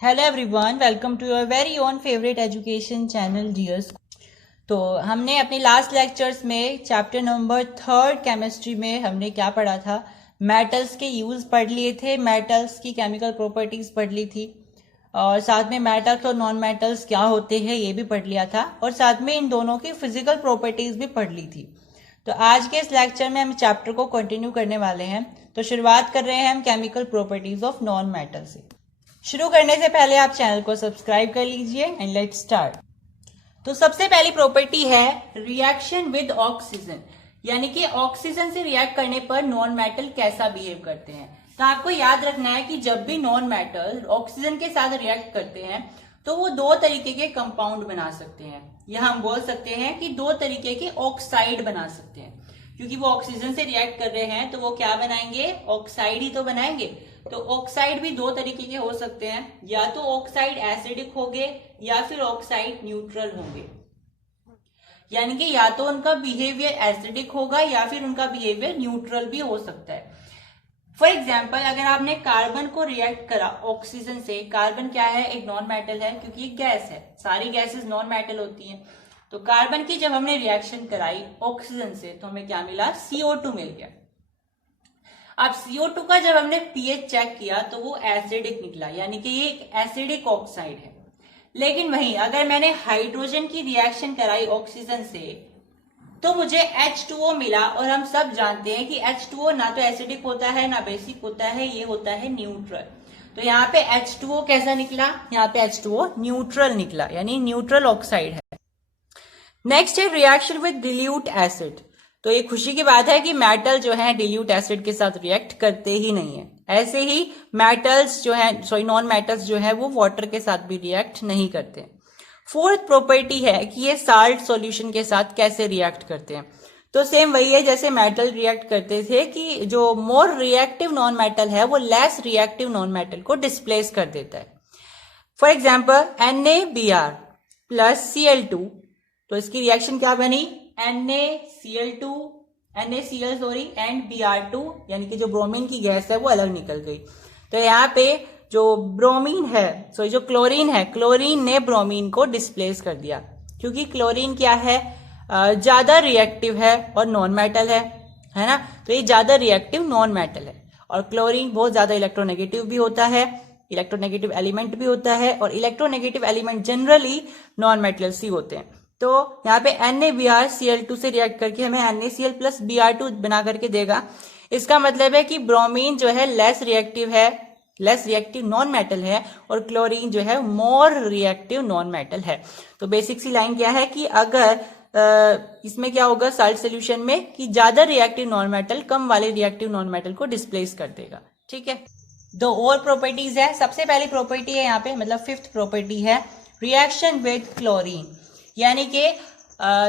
Hello everyone, welcome to your very own favourite education channel dears. तो हमने अपने last lectures में chapter number 3 chemistry में हमने क्या पढ़ा था। मेटल्स के यूज पढ़ लिए थे, मेटल्स की केमिकल प्रॉपर्टीज पढ़ ली थी और साथ में मेटल्स और नॉन मेटल्स क्या होते हैं ये भी पढ़ लिया था और साथ में इन दोनों की फिजिकल प्रॉपर्टीज भी पढ़ ली थी। तो आज के इस लेक्चर में हम चैप्टर को कंटिन्यू करने वाले हैं। तो शुरुआत कर रहे हैं हम chemical properties of non metal से। शुरू करने से पहले आप चैनल को सब्सक्राइब कर लीजिए एंड लेट्स स्टार्ट। तो सबसे पहली प्रॉपर्टी है रिएक्शन विद ऑक्सीजन, यानी कि ऑक्सीजन से रिएक्ट करने पर नॉन मेटल कैसा बिहेव करते हैं। तो आपको याद रखना है कि जब भी नॉन मेटल ऑक्सीजन के साथ रिएक्ट करते हैं तो वो दो तरीके के कंपाउंड बना सकते हैं, या हम बोल सकते हैं कि दो तरीके के ऑक्साइड बना सकते हैं। क्योंकि वो ऑक्सीजन से रिएक्ट कर रहे हैं तो वो क्या बनाएंगे, ऑक्साइड ही तो बनाएंगे। तो ऑक्साइड भी दो तरीके के हो सकते हैं, या तो ऑक्साइड एसिडिक होंगे या फिर ऑक्साइड न्यूट्रल होंगे। यानी कि या तो उनका बिहेवियर एसिडिक होगा या फिर उनका बिहेवियर न्यूट्रल भी हो सकता है। फॉर एग्जाम्पल, अगर आपने कार्बन को रिएक्ट करा ऑक्सीजन से, कार्बन क्या है, एक नॉन मेटल है क्योंकि एक गैस है, सारी गैसेस नॉन मेटल होती हैं। तो कार्बन की जब हमने रिएक्शन कराई ऑक्सीजन से तो हमें क्या मिला, CO2 मिल गया। अब CO2 का जब हमने pH चेक किया तो वो एसिडिक निकला, यानी कि ये एक एसिडिक ऑक्साइड है। लेकिन वहीं अगर मैंने हाइड्रोजन की रिएक्शन कराई ऑक्सीजन से तो मुझे H2O मिला, और हम सब जानते हैं कि H2O ना तो एसिडिक होता है ना बेसिक होता है, ये होता है न्यूट्रल। तो यहाँ पे H2O कैसा निकला, यहाँ पे H2O न्यूट्रल निकला, यानी न्यूट्रल ऑक्साइड है। नेक्स्ट है रिएक्शन विद डिल्यूट एसिड। तो ये खुशी की बात है कि मेटल जो है डिल्यूट एसिड के साथ रिएक्ट करते ही नहीं है। ऐसे ही मेटल्स जो है नॉन मेटल्स जो है वो वाटर के साथ भी रिएक्ट नहीं करते। फोर्थ प्रॉपर्टी है कि ये साल्ट सॉल्यूशन के साथ कैसे रिएक्ट करते हैं। तो सेम वही है जैसे मेटल रिएक्ट करते थे कि जो मोर रिएक्टिव नॉन मेटल है वो लेस रिएक्टिव नॉन मेटल को डिस्प्लेस कर देता है। For example NaBr plus Cl2, तो इसकी रिएक्शन क्या बनी, NaCl एंड Br2, यानी कि जो ब्रोमीन की गैस है वो अलग निकल गई। तो यहाँ पे जो ब्रोमीन है, जो क्लोरीन है, क्लोरीन ने ब्रोमीन को डिस्प्लेस कर दिया, क्योंकि क्लोरीन क्या है, ज्यादा रिएक्टिव है और नॉन मेटल है ना। तो ये ज्यादा रिएक्टिव नॉन मेटल है, और क्लोरीन बहुत ज्यादा इलेक्ट्रोनेगेटिव भी होता है, इलेक्ट्रोनेगेटिव एलिमेंट भी होता है, और electronegative element generally non metals ही होते हैं। तो यहाँ पे NaBrCl2 से रिएक्ट करके हमें NaCl प्लस Br2 बना करके देगा। इसका मतलब है कि ब्रोमीन जो है लेस रिएक्टिव नॉन मेटल है, और क्लोरीन जो है मोर रिएक्टिव नॉन मेटल है। तो बेसिक सी लाइन क्या है कि अगर इसमें क्या होगा साल्ट सोल्यूशन में, कि ज्यादा रिएक्टिव नॉन मेटल कम वाले रिएक्टिव नॉन मेटल को डिस्प्लेस कर देगा। ठीक है, दो और प्रॉपर्टीज है। सबसे पहली प्रॉपर्टी है यहाँ पे, मतलब फिफ्थ प्रॉपर्टी है रिएक्शन विद क्लोरीन, यानी कि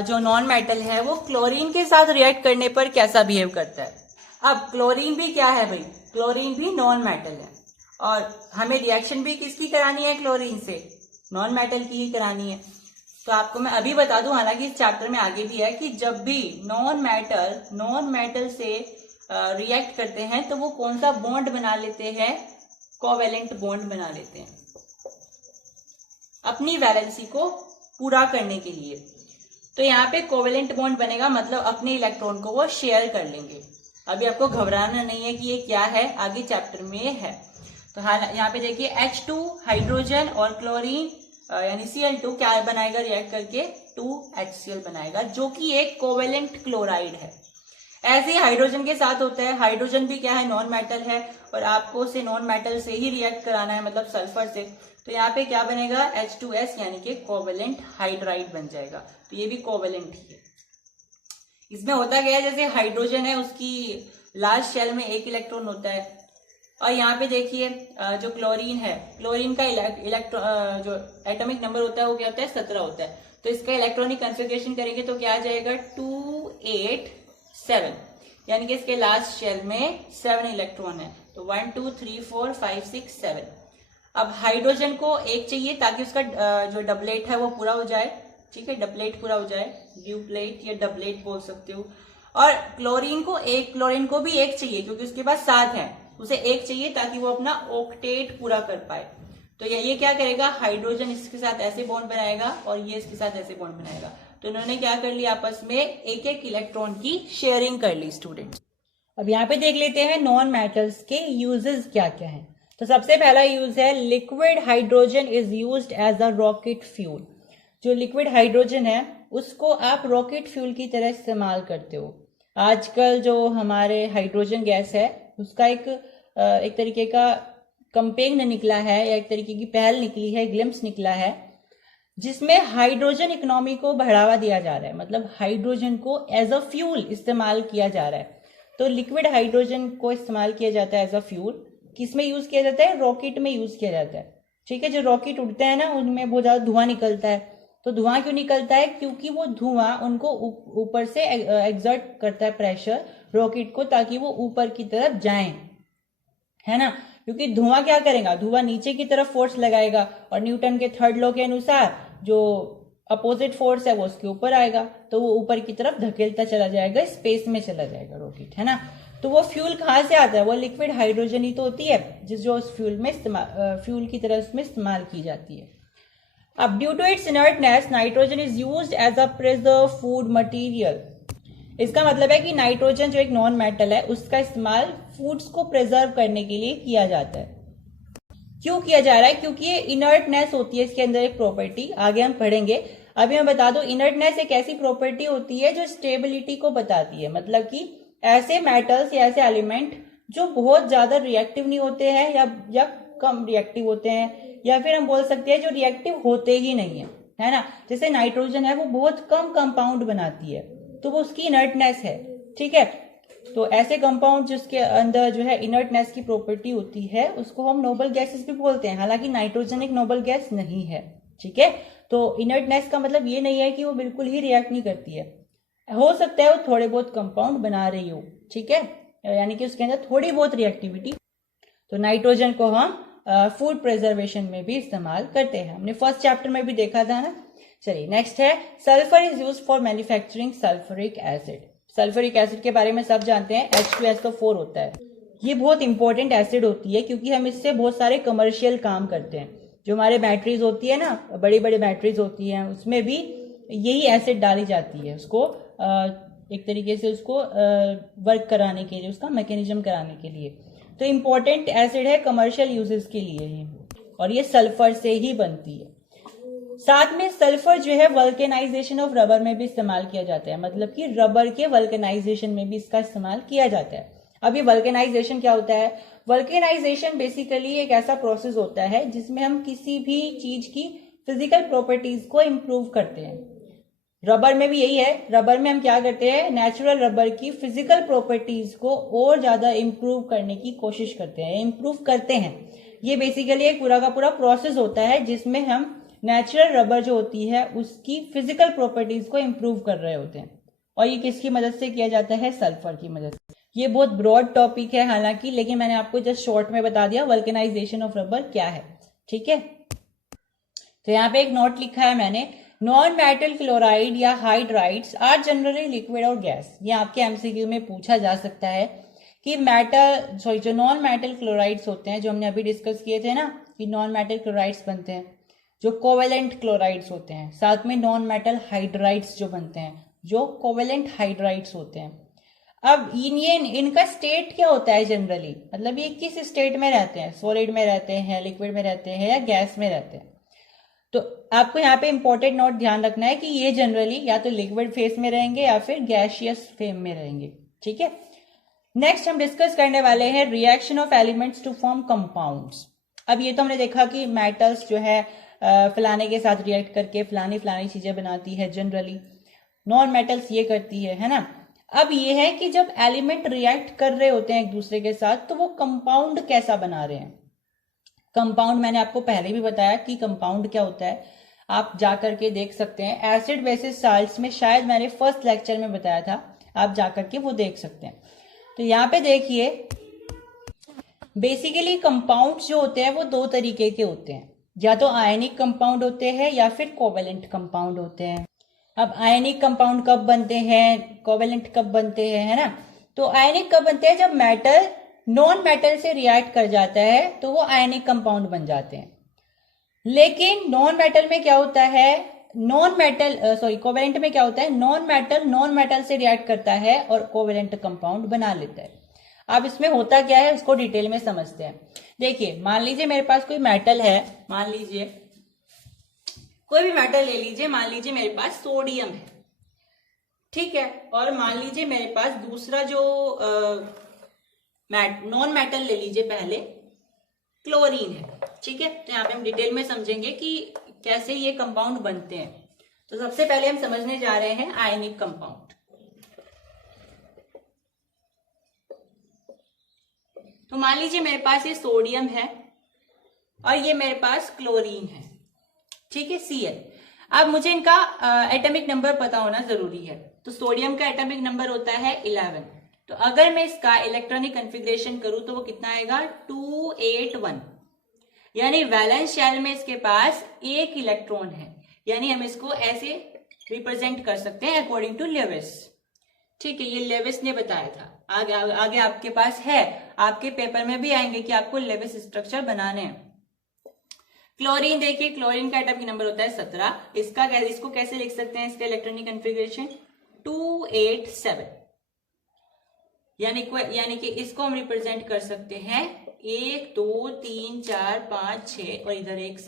जो नॉन मेटल है वो क्लोरीन के साथ रिएक्ट करने पर कैसा बिहेव करता है। अब क्लोरीन भी क्या है भाई, क्लोरीन भी नॉन मेटल है, और हमें रिएक्शन भी किसकी करानी है, क्लोरीन से, नॉन मेटल की ही करानी है। तो आपको मैं अभी बता दूं, हालांकि इस चैप्टर में आगे भी है कि जब भी नॉन मेटल से रिएक्ट करते हैं तो वो कौन सा बॉन्ड बना लेते हैं, कोवेलेंट बॉन्ड बना लेते हैं अपनी वैलेंसी को पूरा करने के लिए। तो यहाँ पे कोवेलेंट बॉन्ड बनेगा, मतलब अपने इलेक्ट्रॉन को वो शेयर कर लेंगे। अभी आपको घबराना नहीं है कि ये क्या है, आगे चैप्टर में है। तो यहाँ पे देखिए H2 हाइड्रोजन और क्लोरीन यानी Cl2 क्या बनाएगा, रिएक्ट करके 2HCl बनाएगा, जो कि एक कोवेलेंट क्लोराइड है। ऐसे ही हाइड्रोजन के साथ होता है, हाइड्रोजन भी क्या है, नॉन मेटल है, और आपको उसे नॉन मेटल से ही रिएक्ट कराना है, मतलब सल्फर से। तो यहाँ पे क्या बनेगा, H2S, यानी कि कोवेलेंट हाइड्राइड बन जाएगा। तो ये भी कोवेलेंट ही है। इसमें होता क्या है, जैसे हाइड्रोजन है उसकी लास्ट शेल में एक इलेक्ट्रॉन होता है, और यहाँ पे देखिए जो क्लोरीन है, क्लोरीन का जो एटॉमिक नंबर होता है वो क्या होता है, 17 होता है। तो इसका इलेक्ट्रॉनिक कन्फिगरेशन करेंगे तो क्या आ जाएगा, 287, यानी कि इसके लास्ट शेल में 7 इलेक्ट्रॉन है। तो 1 2 3 4 5 6 7। अब हाइड्रोजन को एक चाहिए ताकि उसका जो डबलेट है वो पूरा हो जाए। ठीक है, डबलेट पूरा हो जाए, ड्यूप्लेट या डबलेट बोल सकते हो। और क्लोरीन को भी एक चाहिए, क्योंकि उसके पास 7 है, उसे एक चाहिए ताकि वो अपना ऑक्टेट पूरा कर पाए। तो ये क्या करेगा, हाइड्रोजन इसके साथ ऐसे बॉन्ड बनाएगा और ये इसके साथ ऐसे बॉन्ड बनाएगा। तो इन्होंने क्या कर लिया, आपस में एक एक इलेक्ट्रॉन की शेयरिंग कर ली स्टूडेंट्स। अब यहाँ पे देख लेते हैं नॉन मेटल्स के यूजेस क्या क्या हैं। तो सबसे पहला यूज है liquid hydrogen is used as a rocket fuel. जो लिक्विड हाइड्रोजन है उसको आप रॉकेट फ्यूल की तरह इस्तेमाल करते हो। आजकल जो हमारे हाइड्रोजन गैस है उसका एक तरीके का कंपेन निकला है या एक तरीके की पहल निकली है, ग्लिम्स निकला है, जिसमें हाइड्रोजन इकोनॉमी को बढ़ावा दिया जा रहा है। मतलब हाइड्रोजन को एज अ फ्यूल इस्तेमाल किया जा रहा है। तो लिक्विड हाइड्रोजन को इस्तेमाल किया जाता है एज अ फ्यूल। किसमें यूज किया जाता है, रॉकेट में यूज किया जाता है। ठीक है, जो रॉकेट उड़ते हैं ना उनमें बहुत ज्यादा धुआं निकलता है। तो धुआं क्यों निकलता है, क्योंकि वो धुआं उनको ऊपर से एग्जर्ट करता है प्रेशर रॉकेट को, ताकि वो ऊपर की तरफ जाएं, है ना। क्योंकि धुआं क्या करेगा, धुआं नीचे की तरफ फोर्स लगाएगा और न्यूटन के थर्ड लॉ के अनुसार जो अपोजिट फोर्स है वो उसके ऊपर आएगा, तो वो ऊपर की तरफ धकेलता चला जाएगा, स्पेस में चला जाएगा रॉकेट, है ना। तो वो फ्यूल कहाँ से आता है, वो लिक्विड हाइड्रोजन ही तो होती है जो उस फ्यूल की तरह उसमें इस्तेमाल की जाती है। अब due to its inertness nitrogen is used as a preserve food material. इसका मतलब है कि नाइट्रोजन जो एक नॉन मेटल है उसका इस्तेमाल फूड्स को प्रिजर्व करने के लिए किया जाता है। क्यों किया जा रहा है, क्योंकि ये इनर्टनेस होती है इसके अंदर एक प्रॉपर्टी, आगे हम पढ़ेंगे। अभी मैं बता दूं, इनर्टनेस एक ऐसी प्रॉपर्टी होती है जो स्टेबिलिटी को बताती है। मतलब कि ऐसे मेटल्स या ऐसे एलिमेंट जो बहुत ज्यादा रिएक्टिव नहीं होते हैं या कम रिएक्टिव होते हैं, या फिर हम बोल सकते हैं जो रिएक्टिव होते ही नहीं है ना। जैसे नाइट्रोजन है वो बहुत कम कंपाउंड बनाती है, तो वो उसकी इनर्टनेस है। ठीक है, तो ऐसे कंपाउंड जिसके अंदर जो है इनर्टनेस की प्रॉपर्टी होती है उसको हम नोबल गैसेस भी बोलते हैं। हालांकि नाइट्रोजन एक नोबल गैस नहीं है। ठीक है, तो इनर्टनेस का मतलब ये नहीं है कि वो बिल्कुल ही रिएक्ट नहीं करती है, हो सकता है वो थोड़े बहुत कंपाउंड बना रही हो। ठीक है, यानी कि उसके अंदर थोड़ी बहुत रिएक्टिविटी। तो नाइट्रोजन को हम फूड प्रिजर्वेशन में भी इस्तेमाल करते हैं, हमने फर्स्ट चैप्टर में भी देखा था ना। चलिए नेक्स्ट है sulphur is used for manufacturing sulphuric acid. Sulphuric acid के बारे में सब जानते हैं, H2SO4 होता है। ये बहुत इंपॉर्टेंट एसिड होती है क्योंकि हम इससे बहुत सारे कमर्शियल काम करते हैं। जो हमारे बैटरीज होती है ना, बड़ी बड़ी बैटरीज होती हैं, उसमें भी यही एसिड डाली जाती है उसको एक तरीके से उसको वर्क कराने के लिए, उसका मैकेनिज्म कराने के लिए। तो इम्पोर्टेंट एसिड है कमर्शियल यूजेस के लिए ही, और ये सल्फर से ही बनती है। साथ में सल्फर जो है वल्केनाइजेशन ऑफ रबर में भी इस्तेमाल किया जाता है। मतलब कि रबर के वल्केनाइजेशन में भी इसका इस्तेमाल किया जाता है। अब ये वल्केनाइजेशन क्या होता है, वल्केनाइजेशन बेसिकली एक ऐसा प्रोसेस होता है जिसमें हम किसी भी चीज की फिजिकल प्रॉपर्टीज को इम्प्रूव करते हैं। रबर में भी यही है, रबर में हम क्या करते हैं, नेचुरल रबर की फिजिकल प्रॉपर्टीज को और ज्यादा इम्प्रूव करने की कोशिश करते हैं, इम्प्रूव करते हैं। ये बेसिकली एक पूरा का पूरा प्रोसेस होता है जिसमें हम नेचुरल रबर जो होती है उसकी फिजिकल प्रॉपर्टीज को इम्प्रूव कर रहे होते हैं। और ये किसकी मदद से किया जाता है, सल्फर की मदद से। ये बहुत ब्रॉड टॉपिक है हालांकि, लेकिन मैंने आपको जस्ट शॉर्ट में बता दिया वल्केनाइजेशन ऑफ रबर क्या है। ठीक है, तो यहाँ पे एक नोट लिखा है मैंने, नॉन मेटल क्लोराइड या हाइड्राइड्स आर जनरली लिक्विड और गैस। ये आपके एमसीक्यू में पूछा जा सकता है कि जो नॉन मेटल क्लोराइड्स होते हैं, जो हमने अभी डिस्कस किए थे ना कि नॉन मेटल क्लोराइड्स बनते हैं, जो कोवेलेंट क्लोराइड्स होते हैं, साथ में नॉन मेटल हाइड्राइड्स जो बनते हैं, जो कोवेलेंट हाइड्राइड्स होते हैं। अब इनका स्टेट क्या होता है जनरली, मतलब ये किस स्टेट में रहते हैं, सॉलिड में रहते हैं, लिक्विड में रहते हैं या गैस में रहते हैं। तो आपको यहाँ पे इंपॉर्टेंट नोट ध्यान रखना है कि ये जनरली या तो लिक्विड फेस में रहेंगे या फिर गैसियस फेम में रहेंगे। ठीक है, नेक्स्ट हम डिस्कस करने वाले हैं reaction of elements to form compounds. अब ये तो हमने देखा कि मेटल्स जो है फलाने के साथ रिएक्ट करके फलानी चीजें बनाती है, जनरली नॉन मेटल्स ये करती है ना। अब ये है कि जब एलिमेंट रिएक्ट कर रहे होते हैं एक दूसरे के साथ तो वो कंपाउंड कैसा बना रहे हैं। कंपाउंड मैंने आपको पहले भी बताया कि कंपाउंड क्या होता है, आप जाकर के देख सकते हैं। एसिड बेसिस साल्ट्स में शायद मैंने फर्स्ट लेक्चर में बताया था, आप जाकर के वो देख सकते हैं। तो यहाँ पे देखिए बेसिकली कंपाउंड जो होते हैं वो दो तरीके के होते हैं, या तो आयनिक कंपाउंड होते हैं या फिर कोवेलेंट कंपाउंड होते हैं। अब आयनिक कंपाउंड कब बनते हैं, कोवेलेंट कब बनते हैं, है ना। तो आयनिक कब बनते हैं, जब मेटल नॉन मेटल से रिएक्ट कर जाता है तो वो आयनिक कंपाउंड बन जाते हैं। लेकिन नॉन मेटल में क्या होता है, कोवेलेंट में क्या होता है, नॉन मेटल से रिएक्ट करता है और कोवेलेंट कंपाउंड बना लेता है। अब इसमें होता क्या है उसको डिटेल में समझते हैं। देखिए मान लीजिए मेरे पास कोई मेटल है, मान लीजिए कोई भी मेटल ले लीजिए, मान लीजिए मेरे पास सोडियम है, ठीक है, और मान लीजिए मेरे पास दूसरा जो नॉन मेटल ले लीजिए पहले, क्लोरीन है, ठीक है। तो यहाँ पे हम डिटेल में समझेंगे कि कैसे ये कंपाउंड बनते हैं। तो सबसे पहले हम समझने जा रहे हैं आयनिक कंपाउंड। तो मान लीजिए मेरे पास ये सोडियम है और ये मेरे पास क्लोरीन है, ठीक है, Cl। अब मुझे इनका एटॉमिक नंबर पता होना जरूरी है। तो सोडियम का एटॉमिक नंबर होता है 11। तो अगर मैं इसका इलेक्ट्रॉनिक कॉन्फ़िगरेशन करूं तो वो कितना आएगा, 281, यानी वैलेंस शेल में इसके पास एक इलेक्ट्रॉन है, यानी हम इसको ऐसे रिप्रेजेंट कर सकते हैं अकॉर्डिंग टू लेविस, ठीक है। ये लेविस ने बताया था, आगे आपके पास है, आपके पेपर में भी आएंगे कि आपको लेविस स्ट्रक्चर बनाने हैं। क्लोरीन देखिए, क्लोरीन का एटॉमिक नंबर होता है 17। इसको कैसे लिख सकते हैं, इसका इलेक्ट्रॉनिक कॉन्फ़िगरेशन 287, यानी कि इसको हम रिप्रेजेंट कर सकते हैं 1 2 3 4 5 6 और इधर एक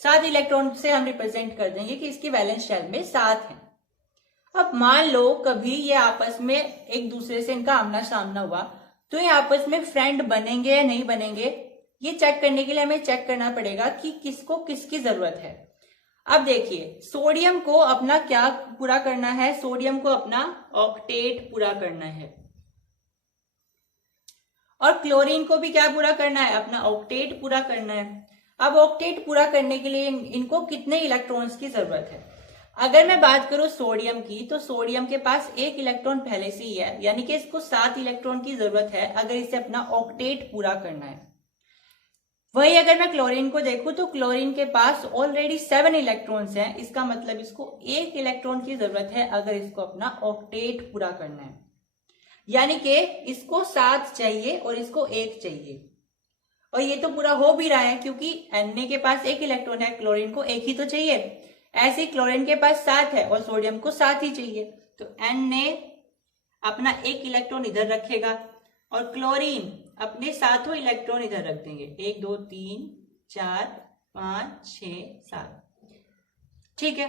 7 इलेक्ट्रॉन से हम रिप्रेजेंट कर देंगे कि इसकी वैलेंस शेल में 7 है। अब मान लो कभी ये आपस में एक दूसरे से इनका आमना सामना हुआ, तो ये आपस में फ्रेंड बनेंगे या नहीं बनेंगे, ये चेक करने के लिए हमें चेक करना पड़ेगा कि किसको किसकी जरूरत है। अब देखिए सोडियम को अपना क्या पूरा करना है, सोडियम को अपना ऑक्टेट पूरा करना है, और क्लोरीन को भी क्या पूरा करना है, अपना ऑक्टेट पूरा करना है। अब ऑक्टेट पूरा करने के लिए इनको कितने इलेक्ट्रॉन्स की जरूरत है। अगर मैं बात करूं सोडियम की, तो सोडियम के पास एक इलेक्ट्रॉन पहले से ही है, यानी कि इसको 7 इलेक्ट्रॉन की जरूरत है अगर इसे अपना ऑक्टेट पूरा करना है। वही अगर मैं क्लोरीन को देखूं तो क्लोरीन के पास ऑलरेडी 7 इलेक्ट्रॉन्स हैं, इसका मतलब इसको एक इलेक्ट्रॉन की जरूरत है अगर इसको अपना ऑक्टेट पूरा करना है, यानी कि इसको 7 चाहिए और इसको 1 चाहिए। और ये तो पूरा हो भी रहा है क्योंकि Na के पास एक इलेक्ट्रॉन है, क्लोरीन को 1 ही तो चाहिए। ऐसे ही क्लोरीन के पास 7 है और सोडियम को 7 ही चाहिए, तो Na अपना 1 इलेक्ट्रॉन इधर रखेगा और क्लोरीन अपने 7 इलेक्ट्रॉन इधर रख देंगे, 1 2 3 4 5 6 7, ठीक है।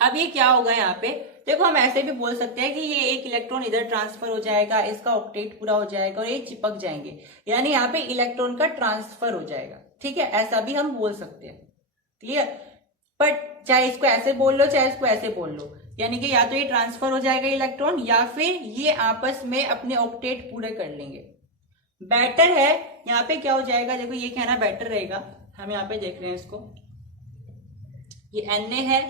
अब ये क्या होगा यहाँ पे, देखो हम ऐसे भी बोल सकते हैं कि ये 1 इलेक्ट्रॉन इधर ट्रांसफर हो जाएगा, इसका ऑक्टेट पूरा हो जाएगा और ये चिपक जाएंगे, यानी यहाँ पे इलेक्ट्रॉन का ट्रांसफर हो जाएगा, ठीक है, ऐसा भी हम बोल सकते हैं, क्लियर। बट चाहे इसको ऐसे बोल लो चाहे इसको ऐसे बोल लो, यानी कि या तो ये ट्रांसफर हो जाएगा इलेक्ट्रॉन या फिर ये आपस में अपने ऑक्टेट पूरे कर लेंगे। बेटर है यहाँ पे क्या हो जाएगा, देखो ये कहना बेटर रहेगा, हम यहाँ पे देख रहे हैं इसको, ये Na है,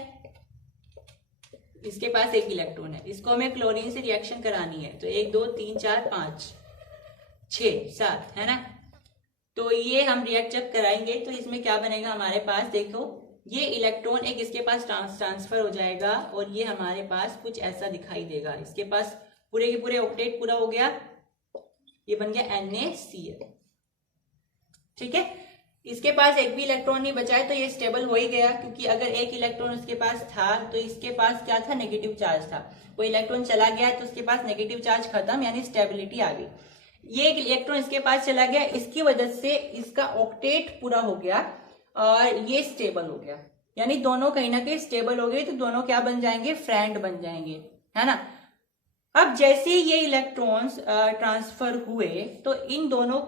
इसके पास 1 इलेक्ट्रॉन है, इसको हमें क्लोरीन से रिएक्शन करानी है, तो 1 2 3 4 5 6 7 है ना। तो ये हम रिएक्ट जब कराएंगे तो इसमें क्या बनेगा हमारे पास, देखो ये इलेक्ट्रॉन एक इसके पास ट्रांसफर हो जाएगा और ये हमारे पास कुछ ऐसा दिखाई देगा, इसके पास पूरे के पूरे ऑक्टेट पूरा हो गया, ये बन गया NaCl, ठीक है। इसके पास एक भी इलेक्ट्रॉन नहीं बचा है तो ये स्टेबल हो ही गया, क्योंकि अगर 1 इलेक्ट्रॉन उसके पास था तो इसके पास क्या था, नेगेटिव चार्ज था, वो इलेक्ट्रॉन चला गया तो उसके पास नेगेटिव चार्ज खत्म, यानी स्टेबिलिटी आ गई। ये एक इलेक्ट्रॉन इसके पास चला गया, इसकी वजह से इसका ऑक्टेट पूरा हो गया और ये स्टेबल हो गया, यानी दोनों कहीं ना कहीं स्टेबल हो गए, तो दोनों क्या बन जाएंगे, फ्रेंड बन जाएंगे, है ना। अब जैसे ये इलेक्ट्रॉन्स ट्रांसफर हुए तो इन दोनों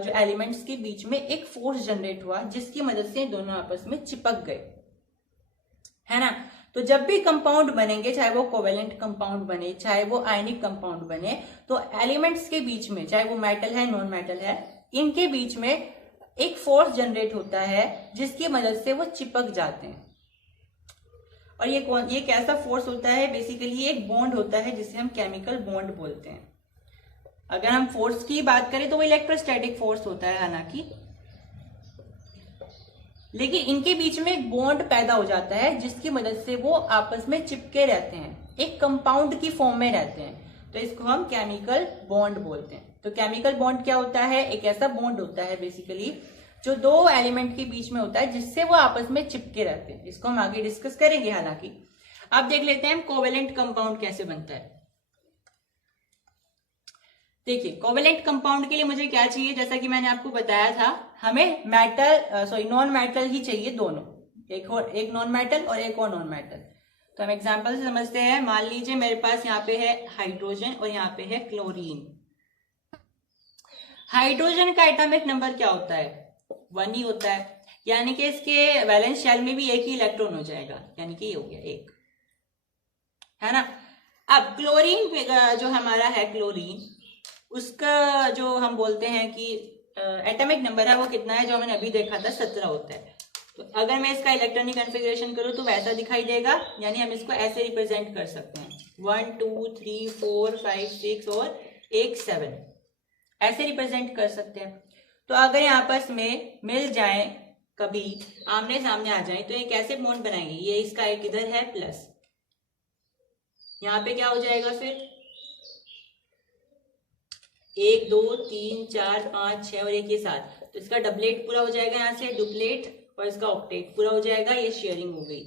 जो एलिमेंट्स के बीच में एक फोर्स जनरेट हुआ जिसकी मदद से दोनों आपस में चिपक गए, है ना। तो जब भी कंपाउंड बनेंगे, चाहे वो कोवेलेंट कंपाउंड बने चाहे वो आयनिक कंपाउंड बने, तो एलिमेंट्स के बीच में, चाहे वो मेटल है नॉन मेटल है, इनके बीच में एक फोर्स जनरेट होता है जिसकी मदद से वो चिपक जाते हैं। और ये कैसा फोर्स होता है, बेसिकली एक बॉन्ड होता है जिसे हम केमिकल बॉन्ड बोलते हैं। अगर हम फोर्स की बात करें तो वो इलेक्ट्रोस्टैटिक फोर्स होता है हालांकि, लेकिन इनके बीच में एक बॉन्ड पैदा हो जाता है जिसकी मदद से वो आपस में चिपके रहते हैं, एक कंपाउंड की फॉर्म में रहते हैं, तो इसको हम केमिकल बॉन्ड बोलते हैं। तो केमिकल बॉन्ड क्या होता है, एक ऐसा बॉन्ड होता है बेसिकली जो दो एलिमेंट के बीच में होता है जिससे वो आपस में चिपके रहते हैं। इसको हम आगे डिस्कस करेंगे। हालांकि अब देख लेते हैं कोवेलेंट कंपाउंड कैसे बनता है। देखिए, कोवेलेंट कंपाउंड के लिए मुझे क्या चाहिए, जैसा कि मैंने आपको बताया था, हमें नॉन मेटल ही चाहिए दोनों, एक नॉन मेटल और एक और नॉन मेटल। तो हम एग्जांपल से समझते हैं। मान लीजिए मेरे पास यहाँ पे है हाइड्रोजन और यहाँ पे है क्लोरीन। हाइड्रोजन का एटॉमिक नंबर क्या होता है? 1 ही होता है, यानी कि इसके वैलेंस शेल में भी एक ही इलेक्ट्रॉन हो जाएगा, यानी कि ये हो गया एक, है ना। अब क्लोरीन जो हमारा है, क्लोरीन, उसका जो हम बोलते हैं कि एटॉमिक नंबर है वो कितना है, जो हमने अभी देखा था 17 होता है। तो अगर मैं इसका इलेक्ट्रॉनिक कॉन्फ़िगरेशन करूं तो वैसा दिखाई देगा, यानी हम इसको ऐसे रिप्रेजेंट कर सकते हैं 1 2 3 4 5 6 और एक 7, ऐसे रिप्रेजेंट कर सकते हैं। तो अगर ये आपस में मिल जाए, कभी आमने सामने आ जाए, तो ये कैसे बॉन्ड बनाएंगे? ये इसका एक इधर है प्लस, यहाँ पे क्या हो जाएगा फिर 1 2 3 4 5 6 और एक ये 7, तो इसका डबलेट पूरा हो जाएगा, यहाँ से डुप्लेट, और इसका ऑक्टेट पूरा हो जाएगा। ये शेयरिंग हो गई।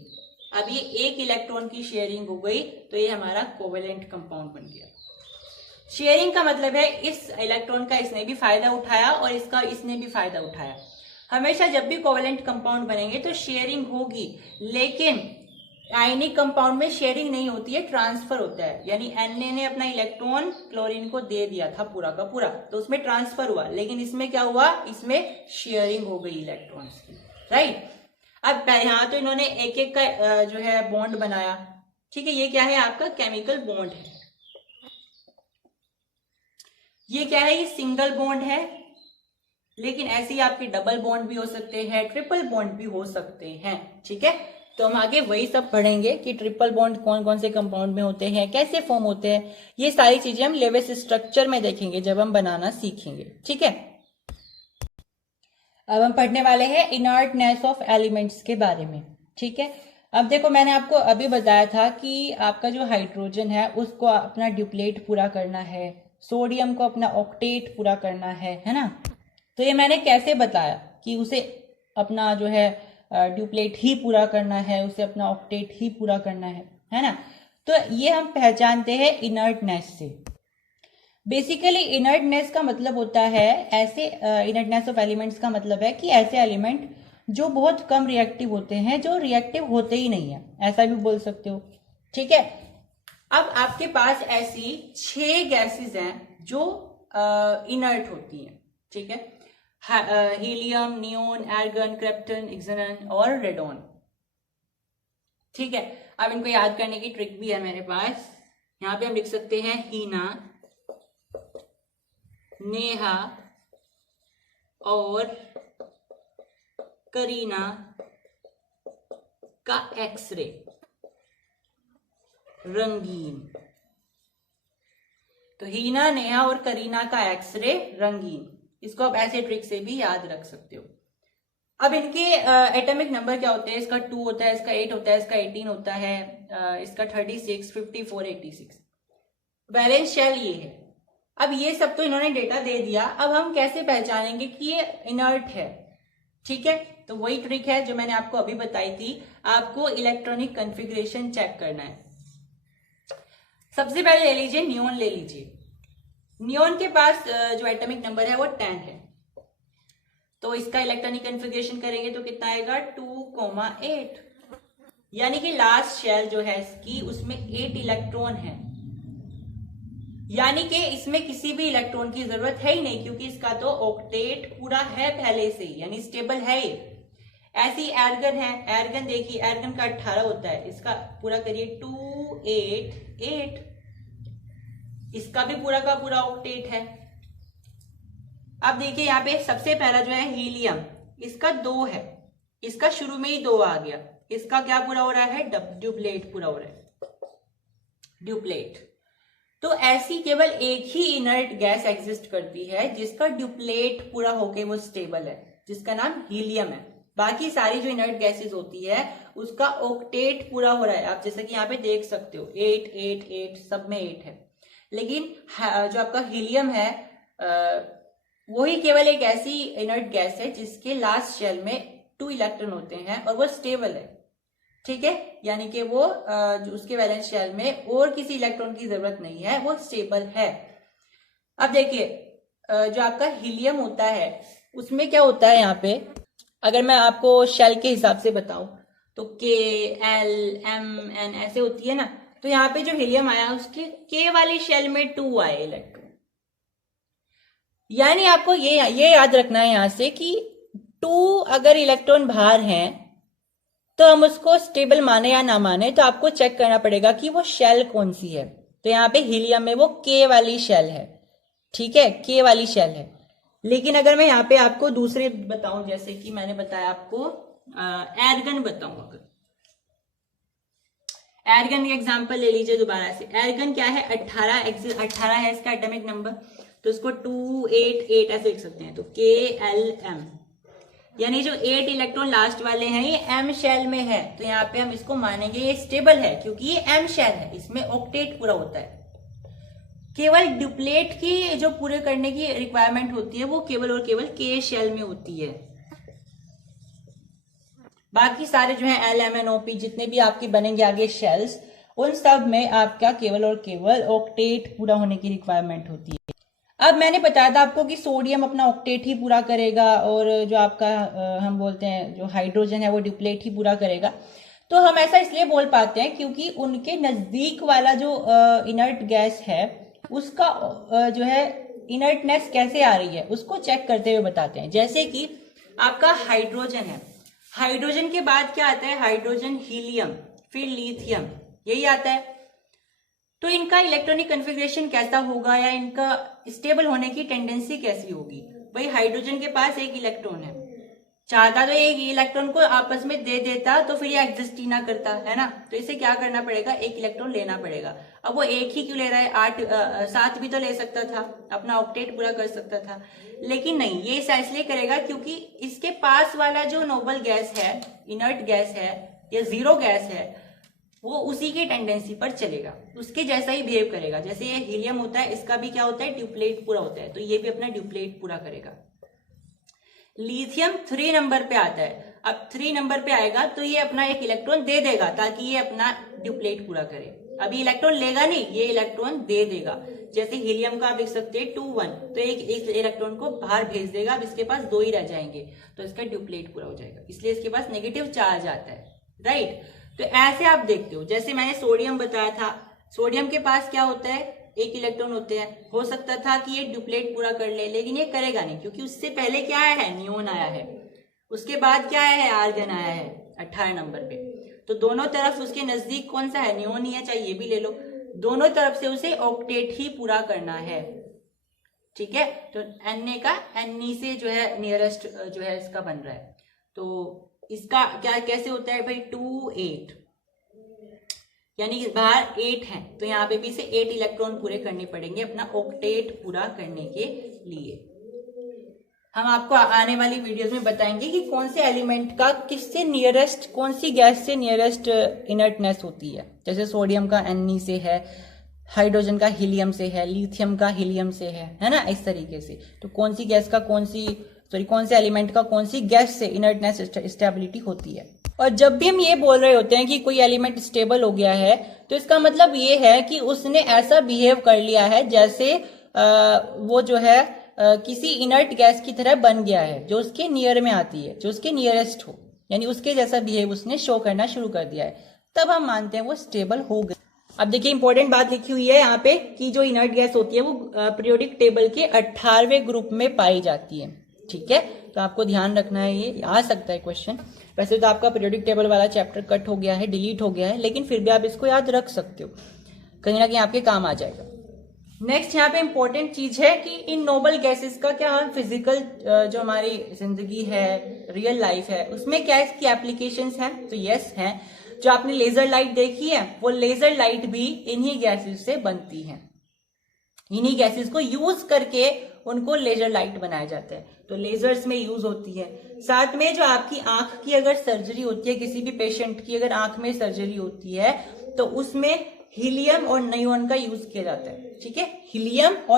अब ये एक इलेक्ट्रॉन की शेयरिंग हो गई, तो ये हमारा कोवेलेंट कंपाउंड बन गया। शेयरिंग का मतलब है इस इलेक्ट्रॉन का इसने भी फायदा उठाया और इसका इसने भी फायदा उठाया। हमेशा जब भी कोवेलेंट कंपाउंड बनेंगे तो शेयरिंग होगी, लेकिन आयनिक कंपाउंड में शेयरिंग नहीं होती है, ट्रांसफर होता है। यानी Na ने अपना इलेक्ट्रॉन क्लोरीन को दे दिया था पूरा का पूरा, तो उसमें ट्रांसफर हुआ, लेकिन इसमें क्या हुआ, इसमें शेयरिंग हो गई इलेक्ट्रॉन्स की, राइट। अब यहाँ तो इन्होंने एक एक का जो है बॉन्ड बनाया, ठीक है। ये क्या है, आपका केमिकल बॉन्ड है। ये क्या है, ये सिंगल बॉन्ड है, लेकिन ऐसे ही आपके डबल बॉन्ड भी हो सकते हैं, ट्रिपल बॉन्ड भी हो सकते हैं, ठीक है। तो हम आगे वही सब पढ़ेंगे कि ट्रिपल बॉन्ड कौन कौन से कंपाउंड में होते हैं, कैसे फॉर्म होते हैं। ये सारी चीजें हम लेविस स्ट्रक्चर में देखेंगे जब हम बनाना सीखेंगे, ठीक है। अब हम पढ़ने वाले हैं इनर्टनेस ऑफ एलिमेंट्स के बारे में, ठीक है। अब देखो, मैंने आपको अभी बताया था कि आपका जो हाइड्रोजन है उसको अपना ड्यूप्लेट पूरा करना है, सोडियम को अपना ऑक्टेट पूरा करना है ना। तो ये मैंने कैसे बताया कि उसे अपना जो है ड्यूप्लेट ही पूरा करना है, उसे अपना ऑक्टेट ही पूरा करना है ना। तो ये हम पहचानते हैं इनर्टनेस से। बेसिकली इनर्टनेस का मतलब होता है ऐसे, इनर्टनेस ऑफ एलिमेंट्स का मतलब है कि ऐसे एलिमेंट जो बहुत कम रिएक्टिव होते हैं, जो रिएक्टिव होते ही नहीं है, ऐसा भी बोल सकते हो, ठीक है। अब आपके पास ऐसी 6 गैसेस हैं जो इनर्ट होती हैं, ठीक है। हीलियम, नियोन, आर्गन, क्रिप्टन, एक्सनन और रेडोन, ठीक है। अब इनको याद करने की ट्रिक भी है मेरे पास। यहाँ पे हम लिख सकते हैं हीना, नेहा और करीना का एक्सरे रंगीन। तो हीना, नेहा और करीना का एक्सरे रंगीन, इसको आप ऐसे ट्रिक से भी याद रख सकते हो। अब इनके एटॉमिक नंबर क्या होते हैं? इसका 2 होता है, इसका 8 होता है, इसका 18 होता है, इसका 36, 54, 86। वैलेंस शेल ये है। अब ये सब तो इन्होंने डेटा दे दिया, अब हम कैसे पहचानेंगे कि ये इनर्ट है, ठीक है। तो वही ट्रिक है जो मैंने आपको अभी बताई थी, आपको इलेक्ट्रॉनिक कॉन्फ़िगरेशन चेक करना है। सबसे पहले ले लीजिए नियोन, ले लीजिए। नियोन के पास जो एटॉमिक नंबर है वो 10 है, तो इसका इलेक्ट्रॉनिक कॉन्फ़िगरेशन करेंगे तो कितना आएगा 2,8, यानी कि लास्ट शेल जो है इसकी उसमें 8 इलेक्ट्रॉन है, यानी कि इसमें किसी भी इलेक्ट्रॉन की जरूरत है ही नहीं, क्योंकि इसका तो ऑक्टेट पूरा है पहले से ही, यानी स्टेबल है ये। ऐसी एर्गन है, एर्गन देखिए, एर्गन का 18 होता है, इसका पूरा करिए 2 8 8, इसका भी पूरा का पूरा ऑक्टेट है। अब देखिए यहाँ पे सबसे पहला जो है हीलियम, इसका 2 है, इसका शुरू में ही 2 आ गया, इसका क्या पूरा हो रहा है, ड्यूप्लेट पूरा हो रहा है, ड्यूप्लेट। तो ऐसी केवल एक ही इनर्ट गैस एग्जिस्ट करती है जिसका ड्यूप्लेट पूरा होके वो स्टेबल है, जिसका नाम हीलियम है। बाकी सारी जो इनर्ट गैसेस होती है उसका ऑक्टेट पूरा हो रहा है, आप जैसे कि यहाँ पे देख सकते हो 8 8 8, सब में 8 है। लेकिन जो आपका हीलियम है वही केवल एक ऐसी इनर्ट गैस है जिसके लास्ट शेल में 2 इलेक्ट्रॉन होते हैं और वो स्टेबल है, ठीक है, यानी कि वो जो उसके वैलेंस शेल में और किसी इलेक्ट्रॉन की जरूरत नहीं है, वो स्टेबल है। अब देखिए जो आपका हीलियम होता है उसमें क्या होता है, यहाँ पे अगर मैं आपको शेल के हिसाब से बताऊं तो KLMN ऐसे होती है ना, तो यहाँ पे जो हीलियम आया उसके K वाली शेल में 2 आए इलेक्ट्रॉन। यानी आपको ये याद रखना है यहां से कि 2 अगर इलेक्ट्रॉन बाहर हैं तो हम उसको स्टेबल माने या ना माने, तो आपको चेक करना पड़ेगा कि वो शेल कौन सी है। तो यहाँ पे हीलियम में वो K वाली शेल है, ठीक है, K वाली शेल है। लेकिन अगर मैं यहाँ पे आपको दूसरे बताऊं, जैसे कि मैंने बताया आपको एर्गन बताऊं, अगर एर्गन का एग्जांपल ले लीजिए दोबारा से। एर्गन क्या है, 18 है इसका एटॉमिक नंबर, तो इसको 288 ऐसे लिख सकते हैं। तो KLM, यानी जो 8 इलेक्ट्रॉन लास्ट वाले हैं ये M शेल में है, तो यहाँ पे हम इसको मानेंगे ये स्टेबल है क्योंकि ये M शेल है, इसमें ऑक्टेट पूरा होता है। केवल डुप्लेट की जो पूरे करने की रिक्वायरमेंट होती है वो केवल और केवल K शेल में होती है। बाकी सारे जो है LMNOP जितने भी आपके बनेंगे आगे शेल्स, उन सब में आपका केवल और केवल ऑक्टेट पूरा होने की रिक्वायरमेंट होती है। अब मैंने बताया था आपको कि सोडियम अपना ऑक्टेट ही पूरा करेगा और जो आपका हम बोलते हैं जो हाइड्रोजन है वो डिप्लेट ही पूरा करेगा। तो हम ऐसा इसलिए बोल पाते हैं क्योंकि उनके नजदीक वाला जो इनर्ट गैस है उसका जो है इनर्टनेस कैसे आ रही है उसको चेक करते हुए बताते हैं। जैसे कि आपका हाइड्रोजन है, हाइड्रोजन के बाद क्या आता है, हाइड्रोजन, हीलियम, फिर लिथियम, यही आता है। तो इनका इलेक्ट्रॉनिक कन्फिग्रेशन कैसा होगा या इनका स्टेबल होने की टेंडेंसी कैसी होगी। भाई हाइड्रोजन के पास एक इलेक्ट्रॉन है, चाहता तो एक इलेक्ट्रॉन को आपस में दे देता तो फिर ये एग्जिस्ट ही ना करता, है ना। तो इसे क्या करना पड़ेगा, एक इलेक्ट्रॉन लेना पड़ेगा। अब वो एक ही क्यों ले रहा है, 7 भी तो ले सकता था, अपना ऑक्टेट पूरा कर सकता था। लेकिन नहीं, ये इसलिए करेगा क्योंकि इसके पास वाला जो नोबल गैस है, इनर्ट गैस है या जीरो गैस है, वो उसी की टेंडेंसी पर चलेगा, उसके जैसा ही बिहेव करेगा। जैसे ये हीलियम होता है, इसका भी क्या होता है, ड्यूप्लेट पूरा होता है, तो ये भी अपना ड्यूप्लेट पूरा करेगा। लिथियम 3 नंबर पे आता है। अब 3 नंबर पे आएगा तो ये अपना एक इलेक्ट्रॉन दे देगा ताकि ये अपना ड्यूप्लेट पूरा करे। अभी इलेक्ट्रॉन लेगा नहीं, ये इलेक्ट्रॉन दे देगा। जैसे हीलियम का आप देख सकते हैं 2-1, तो एक इलेक्ट्रॉन को बाहर भेज देगा। अब इसके पास 2 ही रह जाएंगे तो इसका ड्यूप्लेट पूरा हो जाएगा, इसलिए इसके पास नेगेटिव चार्ज आता है, राइट। तो ऐसे आप देखते हो। जैसे मैंने सोडियम बताया था, सोडियम के पास क्या होता है, एक इलेक्ट्रॉन होते हैं। हो सकता था कि ये ड्यूप्लेट पूरा कर ले, लेकिन ये करेगा नहीं क्योंकि उससे पहले क्या आया है, नियोन आया है, उसके बाद क्या आया है, आर्गन आया है 18 नंबर पे। तो दोनों तरफ उसके नजदीक कौन सा है, नियोन ही है, चाहे ये भी ले लो। दोनों तरफ से उसे ऑक्टेट ही पूरा करना है, ठीक है। तो Na का Ne से जो है नियरेस्ट जो है इसका बन रहा है। तो इसका क्या कैसे होता है भाई, 2-8, यानी कि बाहर 8 है तो यहाँ पे भी इसे 8 इलेक्ट्रॉन पूरे करने पड़ेंगे अपना ऑक्टेट पूरा करने के लिए। हम आपको आने वाली वीडियोस में बताएंगे कि कौन से एलिमेंट का किससे नियरेस्ट, कौन सी गैस से नियरेस्ट इनर्टनेस होती है। जैसे सोडियम का Ne से है, हाइड्रोजन का हीलियम से है, लिथियम का हीलियम से है ना, इस तरीके से। तो कौन सी गैस का कौन से एलिमेंट का कौन सी गैस से इनर्टनेस स्टेबिलिटी होती है। और जब भी हम ये बोल रहे होते हैं कि कोई एलिमेंट स्टेबल हो गया है तो इसका मतलब ये है कि उसने ऐसा बिहेव कर लिया है जैसे वो जो है किसी इनर्ट गैस की तरह बन गया है, जो उसके नियर में आती है, जो उसके नियरेस्ट हो, यानी उसके जैसा बिहेव उसने शो करना शुरू कर दिया है, तब हम मानते हैं वो स्टेबल हो गया। अब देखिए इंपॉर्टेंट बात लिखी हुई है यहाँ पे कि जो इनर्ट गैस होती है वो पीरियोडिक टेबल के 18वें ग्रुप में पाई जाती है, ठीक है। तो आपको ध्यान रखना है, ये आ सकता है क्वेश्चन। वैसे तो आपका पीरियोडिक टेबल वाला चैप्टर कट हो गया है, डिलीट हो गया है, लेकिन फिर भी आप इसको याद रख सकते हो, कहीं ना कहीं आपके काम आ जाएगा। नेक्स्ट यहाँ पे इंपॉर्टेंट चीज है कि इन नोबल गैसेस का क्या फिजिकल जो हमारी जिंदगी है, रियल लाइफ है, उसमें क्या इसकी एप्लीकेशंस हैं। तो यस हैं। जो आपने लेजर लाइट देखी है वो लेजर लाइट भी इन्हीं गैसेस से बनती है, इन्हीं गैसेस को यूज करके उनको लेजर लाइट बनाया जाता है, तो लेजर्स में यूज होती है। साथ में जो आपकी आंख की अगर सर्जरी होती है, किसी भी पेशेंट की अगर आंख में सर्जरी होती है तो उसमें हीलियम और नियोन का यूज किया जाता है, ठीक है। हीलियम और